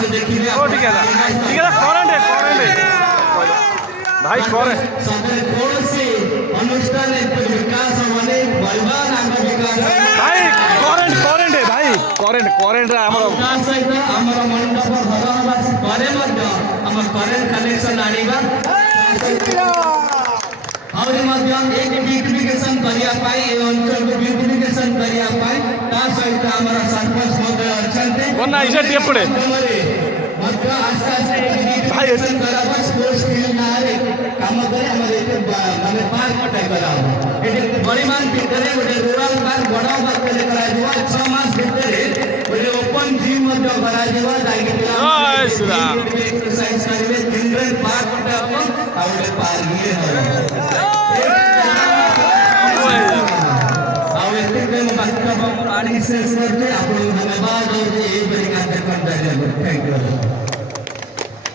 ओ ठीक है करेंट भाई करे अनुष्ठान विकास भाई करेंट है भाई करेंट सहित आम मंडप घर पर करेंट कनेक्शन आनिबा ब्यूटिफिकेशन करने अंचल को ब्यूटिफिकेशन करने सहित आम सरपंच महोदय अच्छा एपड़े आस्ते आस्ते स्पोर्ट्स फील्ड कम माने पार्क परिमाण भितर गोटे रूराल पार्क बड़ पार्क 6 मास भितर गोटे ओपन जिम एक्सरसाइज करेंगे चिल्ड्रेन पार्क गोटे पार्क शेष करते आप धन्यवाद। Thank you.